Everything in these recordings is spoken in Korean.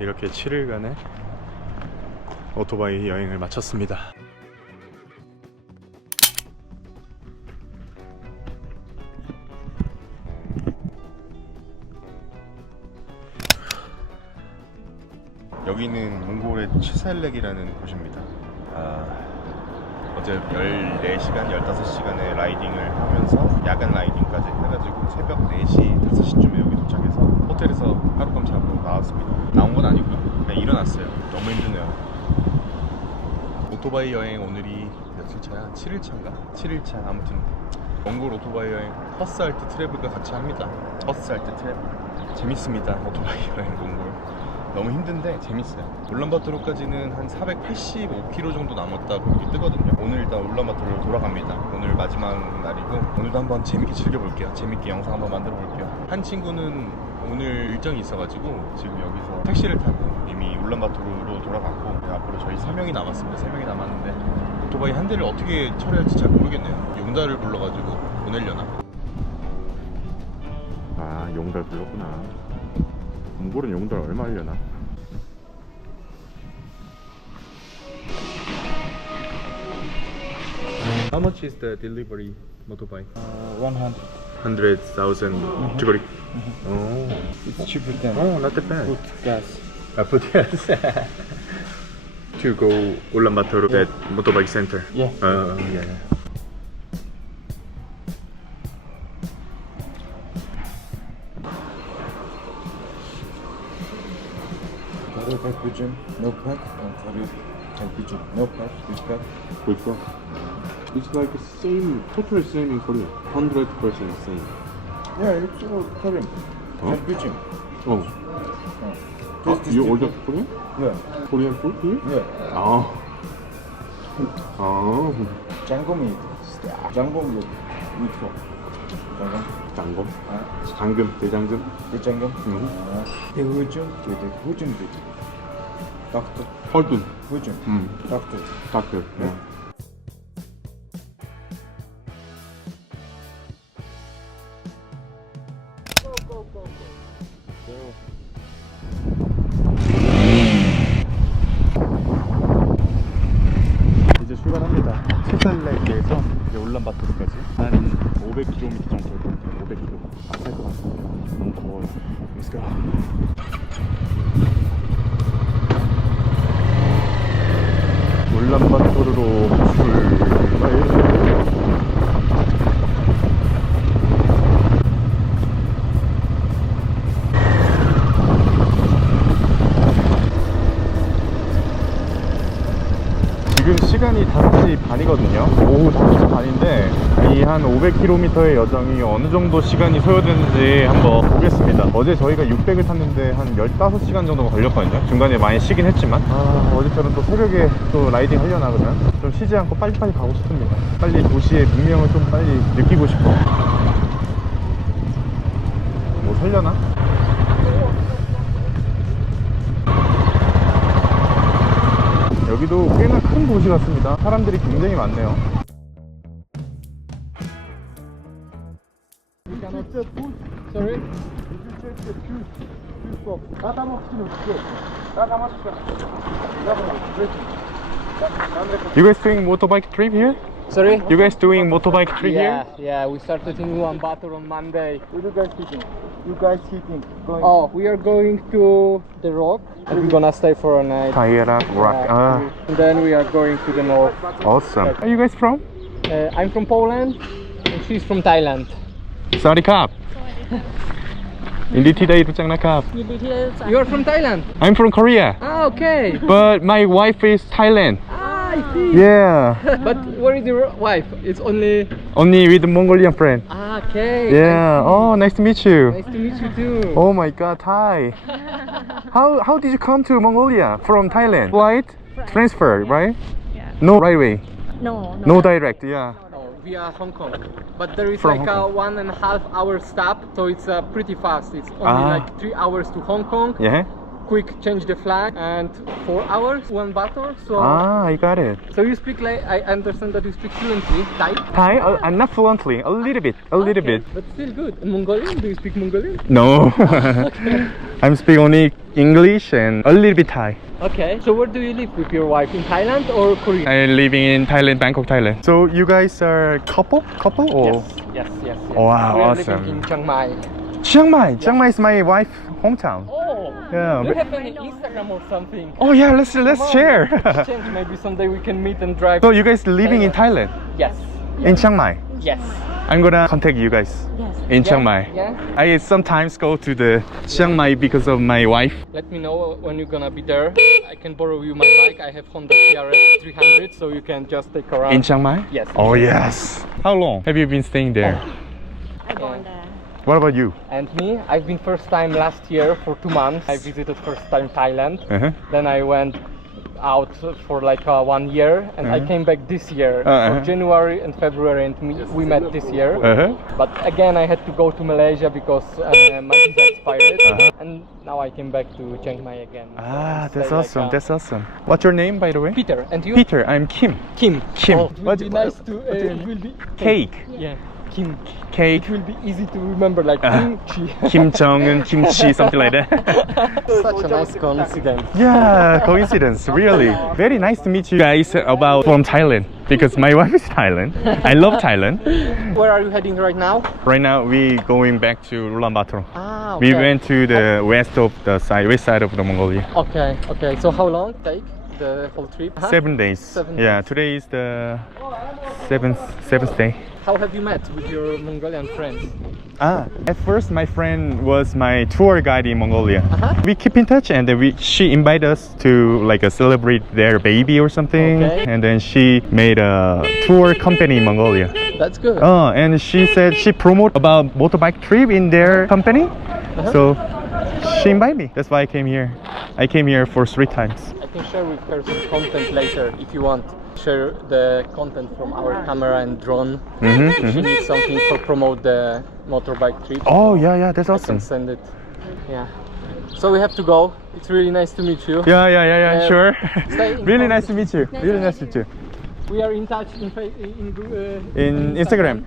이렇게 7일간의 오토바이 여행을 마쳤습니다. 여기는 몽골의 치살렉이라는 곳입니다. 어제 14시간, 15시간의 라이딩을 하면서 야간 라이딩까지 해가지고 새벽 4시, 5시쯤에 여기 도착해서 호텔에서 하룻밤 자고 나왔습니다. 나온 건 아니고요. 그냥 일어났어요. 너무 힘드네요. 오토바이 여행 오늘이 며칠 차야? 7일차인가? 7일차. 아무튼 몽골 오토바이 여행 헛살트 트래블과 같이 합니다. 헛살트 트래블 재밌습니다. 오토바이 여행 몽골 너무 힘든데 재밌어요. 울란바토르까지는 한 485km 정도 남았다고 이렇게 뜨거든요. 오늘 일단 울란바토르로 돌아갑니다. 오늘 마지막 날이고 오늘도 한번 재밌게 즐겨볼게요. 재밌게 영상 한번 만들어 볼게요. 한 친구는 오늘 일정이 있어가지고 지금 여기서 택시를 타고 이미 울란바토르로 돌아갔고 앞으로 저희 3명이 남았습니다. 3명이 남았는데 오토바이 한 대를 어떻게 처리할지 잘 모르겠네요. 용달을 불러가지고 보내려나? 아, 용달 불렀구나. 몽골은 용달 얼마 하려나? How much is the delivery motorbike? 100,000 Tugori. Oh, It's cheaper than not that bad. put gas. Put gas. To go Ulaanbaatar at motorbike center. Yeah. Yeah. Tarif Alpijim, no pack, and Tarif Alpijim, no pack, with pack. Which one? It's like the same, totally same in Korea. 100% same. Yeah, it's Tarif Huh? Alpijim. Oh. Taste is You ordered different. Korean? Yeah, Korean food here? yeah. Oh. Oh. Janggomi, Janggom with for. Janggom. 장검? Ah, 장금, 대장금? the Janggom. 응. The Hujum with the Hujum with Doctor 헐둔. Hujum. Doctor. 다크. 네. 이제 출발합니다. 치살렉에서 이제 울란바토르까지 한 500km 정도 될 것 같아요. 500km. 안 탈 것 같습니다. 너무 더워요. Let's go. 울란바토르로 출발. 지금 시간이 5시 반이거든요. 오후 5시 반인데 이 한 500km의 여정이 어느 정도 시간이 소요되는지 한번 보겠습니다. 어제 저희가 600을 탔는데 한 15시간 정도가 걸렸거든요. 중간에 많이 쉬긴 했지만 어제처럼 또 새벽에 또 라이딩 하려나 그러면 좀 쉬지 않고 빨리빨리 가고 싶습니다. 빨리 도시의 문명을 좀 빨리 느끼고 싶어. 뭐 살려나? 여기도 꽤나 큰 도시 같습니다. 사람들이 굉장히 많네요. Sorry? You guys doing motorbike trip here? Sorry? You guys doing motorbike trip here? Yeah, we started in Ulaanbaatar on Monday. Where you guys hitting? You guys hitting? Going? Oh, we are going to the rock and we're gonna stay for a night. Tayerak Rock. And then we are going to the north. Awesome. Are you guys from? I'm from Poland and she's from Thailand. Sawadee krap. Inditiได้รู้จักนะครับ You are from Thailand? I'm from Korea, Ah, okay. but my wife is Thailand. Ah, I see. Yeah, But where is your wife? It's only with a Mongolian friend. Ah, okay. Yeah. Oh, nice to meet you. Nice to meet you too. Oh my God, Thai. How did you come to Mongolia from Thailand? Flight transfer, right? Yeah. No railway. No No direct. Yeah. Oh, via Hong Kong. But there is From like Hong a 1.5 hour stop, so it's pretty fast. It's only like 3 hours to Hong Kong. Yeah. Quick change the flag and 4 hours, Ulaanbaatar. So I got it. so you speak like I understand that you speak fluently Thai. Thai? Not fluently. A little bit. A little bit. But still good. And Mongolian? Do you speak Mongolian? No. I'm speaking only English and a little bit Thai. Okay. So where do you live with your wife? In Thailand or Korea? I'm living in Thailand, Bangkok, Thailand. So you guys are couple or? Yes. Wow, we are awesome. living in Chiang Mai. Chiang Mai. Chiang Mai is my wife's hometown. Oh. Yeah. Do you but- have any Instagram or something? Oh yeah, let's share. Exchange. Maybe someday we can meet and drive. So you guys living in Thailand, Yes. in Chiang Mai. Yes. I'm gonna contact you guys in Chiang Mai. Yeah. I sometimes go to the Chiang Mai because of my wife. Let me know when you're gonna be there. I can borrow you my bike. I have Honda CRF 300, so you can just take around. In Chiang Mai? Yes. Oh yes. How long have you been staying there? I born there. What about you? And me, I've been first time last year for 2 months. I visited first time Thailand. Uh-huh. Then I went out for like 1 year, and I came back this year for January and February, and we met this year. Uh-huh. But again, I had to go to Malaysia because my visa expired, and now I came back to Chiang Mai again. Ah, Stay that's like, awesome. That's awesome. What's your name, by the way? Peter, and you? Peter. I'm Kim. Kim. Kim. Oh, it will What- be what- nice to. It will be Cake. Yeah, Kim. Cake. It will be easy to remember, like kimchi. Kim Jong-un, kimchi, something like that. Such a nice coincidence. Yeah, coincidence, really. Very nice to meet you guys about from Thailand because my wife is Thailand. I love Thailand. Where are you heading right now? Right now we going back to Ulaanbaatar. Ah, We went to the west side of the Mongolia. Okay. So how long take the whole trip? 7 days. 7 Yeah, today is the seventh day. How have you met with your Mongolian friends? At first my friend was my tour guide in Mongolia. Uh-huh. We keep in touch and then she invited us to like celebrate their baby or something. Okay. And then she made a tour company in Mongolia. That's good. And she said she promote about motorbike trip in their company. So she invited me. That's why I came here. I came here for 3 times. I can share with her some content later if you want. Share the content from our camera and drone. If she needs something for promote the motorbike trip, Oh yeah, that's I awesome. can send it. Yeah. So we have to go. It's really nice to meet you. Yeah, sure. stay in Really contact. nice to meet you. Really nice to meet you. We are in touch In Instagram.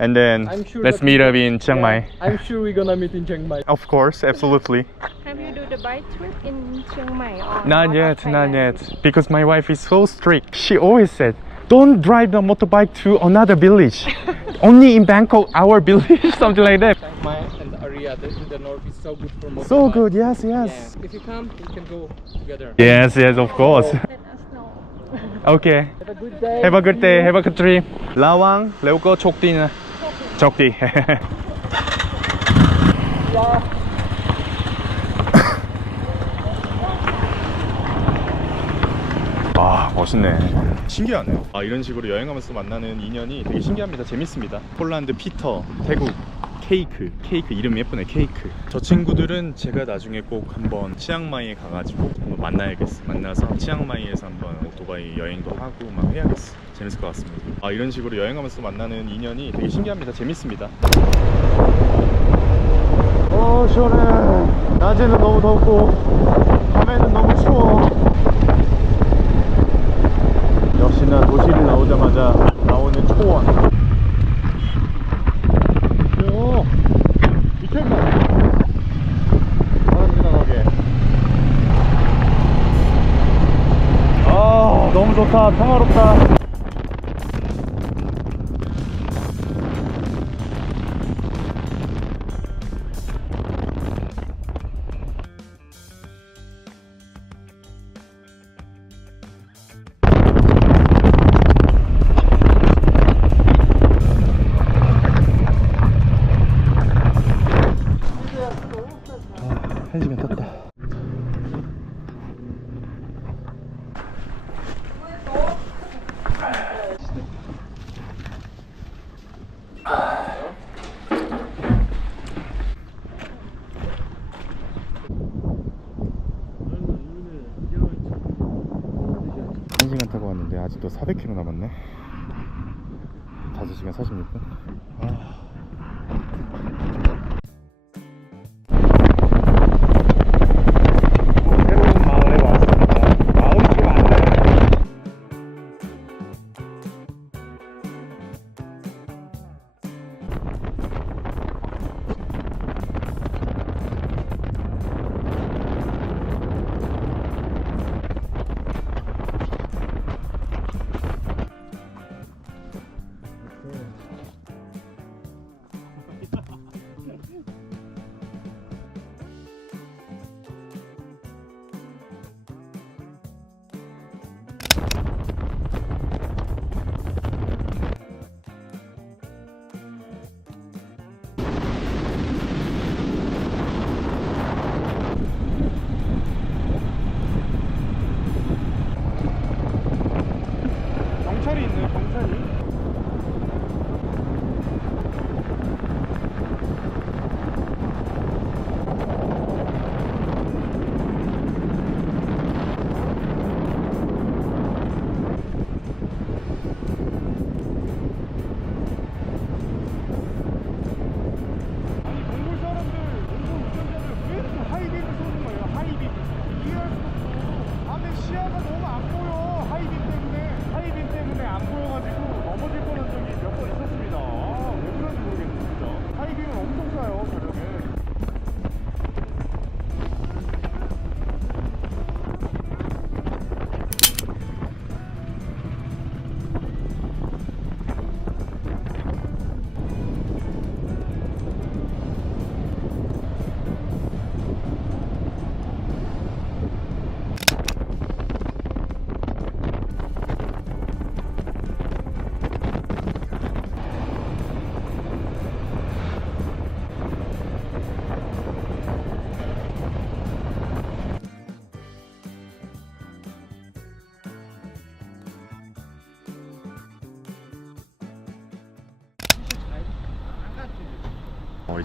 And then I'm sure let's that meet we- up in Chiang Mai. I'm sure we're gonna meet in Chiang Mai. Of course, absolutely. Have you do the bike trip in Chiang Mai or Not of yet. Thailand? Because my wife is so strict. She always said, don't drive the motorbike to another village. Only in Bangkok, our village, something like that. Chiang Mai and area in the north is so good for motorbike. So good, yes. Yeah. If you come, we can go together. Yes, of course. Let us know. Okay. Have a good day. Have a good day. Have a good trip. Lawang, leo ko chokdi na. Chokdi. 아, 멋있네. 신기하네요. 이런 식으로 여행하면서 만나는 인연이 되게 신기합니다. 재밌습니다. 폴란드 피터, 태국 케이크 이름 예쁘네. 케이크. 저 친구들은 제가 나중에 꼭 한번 치앙마이에 가가지고 한번 만나야겠어. 만나서 치앙마이에서 한번 오토바이 여행도 하고 막 해야겠어. 재밌을 것 같습니다. 이런 식으로 여행하면서 만나는 인연이 되게 신기합니다. 재밌습니다. 시원해. 낮에는 너무 덥고 밤에는 너무 추워. 역시나 도시를 나오자마자 나오는 초원. 미쳤나? 사람 지나가게. 너무 좋다. 평화롭다. 한 시간 탔다. 한 시간 타고 왔는데 아직도 400km 남았네. 5시간 46분. 새로운 마을에 왔습니다. 마을이 꽤 많네.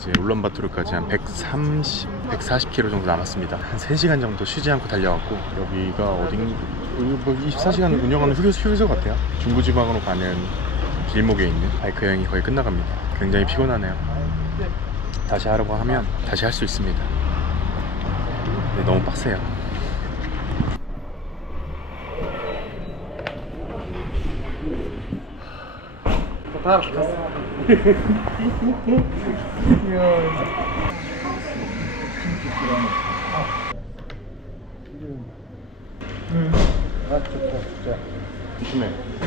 이제 울란바토르까지 한 140km 정도 남았습니다. 한 3시간 정도 쉬지 않고 달려왔고, 여기가 어딘, 뭐 24시간 운영하는 휴게소 같아요. 중부지방으로 가는 길목에 있는 바이크 여행이 거의 끝나갑니다. 굉장히 피곤하네요. 다시 하려고 하면 다시 할 수 있습니다. 근데 너무 빡세요.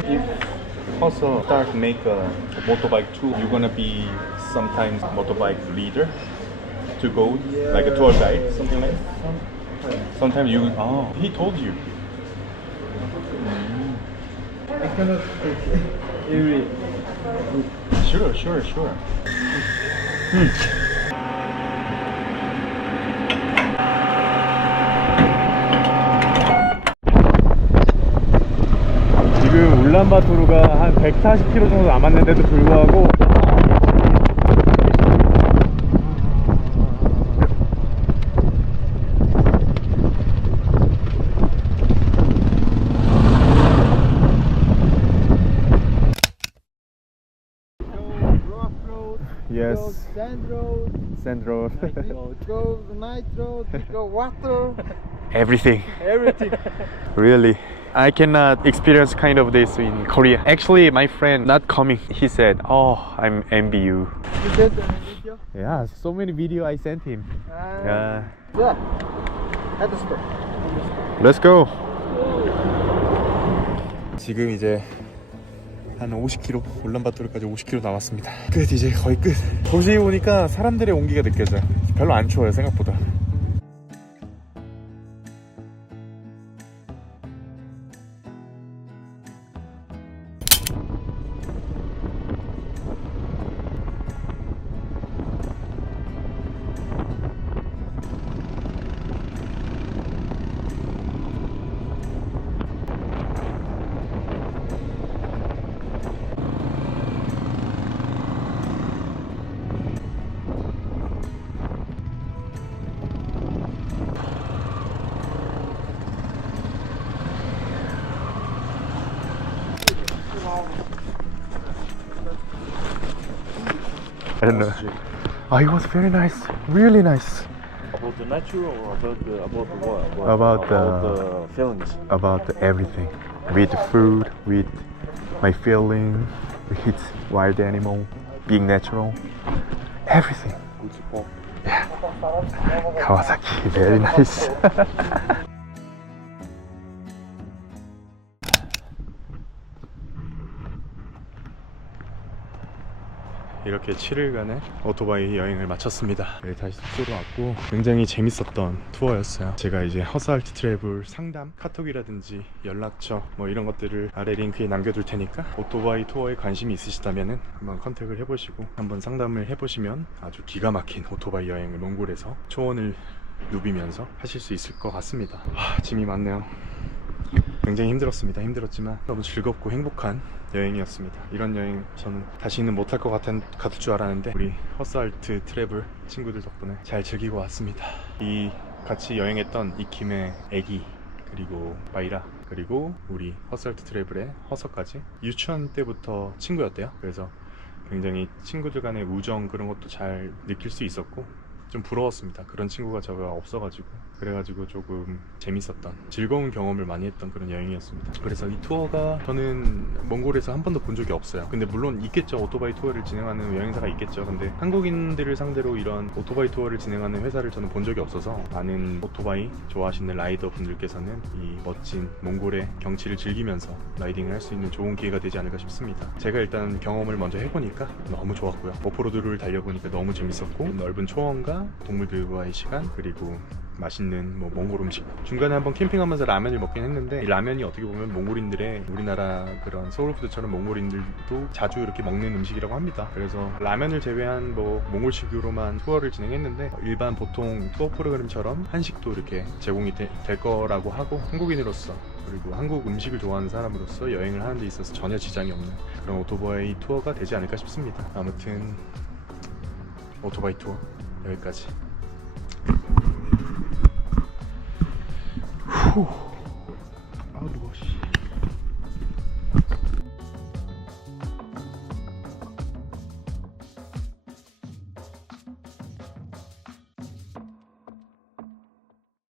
If also start make a motorbike tour, you're gonna be sometimes motorbike leader to go like a tour guide, something like that. Sometimes you. Oh, he told you. I cannot take every. Sure. 지금 울란바토르가 한 140km 정도 남았는데도 불구하고 Yes. Go sand road, Sand road. go night road, go water, Everything. everything. Really. I cannot experience kind of this in Korea. Actually, my friend not coming. He said, "Oh, I'm envy you." You did the video? Yeah, so many video I sent him. Yeah. Yeah. At the spot. Let's go. 지금 이제 한 50km, 울란바토르까지 50km 남았습니다. 끝, 이제 거의 끝. 도시에 오니까 사람들의 온기가 느껴져요. 별로 안 추워요, 생각보다. I don't know. Oh, it was very nice, really nice. About the nature or about what? About the feelings. About everything, with food, with my feeling, with wild animal, being natural, everything. Good support. Yeah. Kawasaki, very nice. 이렇게 7일간의 오토바이 여행을 마쳤습니다. 네, 다시 숙소로 왔고 굉장히 재밌었던 투어였어요. 제가 이제 허스알트 트래블 상담, 카톡이라든지 연락처 뭐 이런 것들을 아래 링크에 남겨둘 테니까 오토바이 투어에 관심이 있으시다면 한번 컨택을 해보시고 한번 상담을 해보시면 아주 기가 막힌 오토바이 여행을 몽골에서 초원을 누비면서 하실 수 있을 것 같습니다. 짐이 많네요. 굉장히 힘들었지만 너무 즐겁고 행복한 여행이었습니다. 이런 여행 저는 다시는 못할 것 같을 줄 알았는데 우리 허스알트 트래블 친구들 덕분에 잘 즐기고 왔습니다. 이 같이 여행했던 이킴의 애기, 그리고 마이라, 그리고 우리 허스알트 트래블의 허서까지 유치원 때부터 친구였대요. 그래서 굉장히 친구들 간의 우정 그런 것도 잘 느낄 수 있었고 좀 부러웠습니다. 그런 친구가 저가 없어가지고. 그래가지고 조금 재밌었던, 즐거운 경험을 많이 했던 그런 여행이었습니다. 그래서 이 투어가 저는 몽골에서 한 번도 본 적이 없어요. 근데 물론 있겠죠. 오토바이 투어를 진행하는 여행사가 있겠죠. 근데 한국인들을 상대로 이런 오토바이 투어를 진행하는 회사를 저는 본 적이 없어서 많은 오토바이 좋아하시는 라이더 분들께서는 이 멋진 몽골의 경치를 즐기면서 라이딩을 할 수 있는 좋은 기회가 되지 않을까 싶습니다. 제가 일단 경험을 먼저 해보니까 너무 좋았고요. 오프로드를 달려보니까 너무 재밌었고, 넓은 초원과 동물들과의 시간, 그리고 맛있는 뭐 몽골 음식, 중간에 한번 캠핑하면서 라면을 먹긴 했는데 이 라면이 어떻게 보면 몽골인들의, 우리나라 그런 소울푸드처럼 몽골인들도 자주 이렇게 먹는 음식이라고 합니다. 그래서 라면을 제외한 뭐 몽골식으로만 투어를 진행했는데 일반 보통 투어 프로그램처럼 한식도 이렇게 제공이 될 거라고 하고, 한국인으로서 그리고 한국 음식을 좋아하는 사람으로서 여행을 하는 데 있어서 전혀 지장이 없는 그런 오토바이 투어가 되지 않을까 싶습니다. 아무튼 오토바이 투어 여기까지. 후.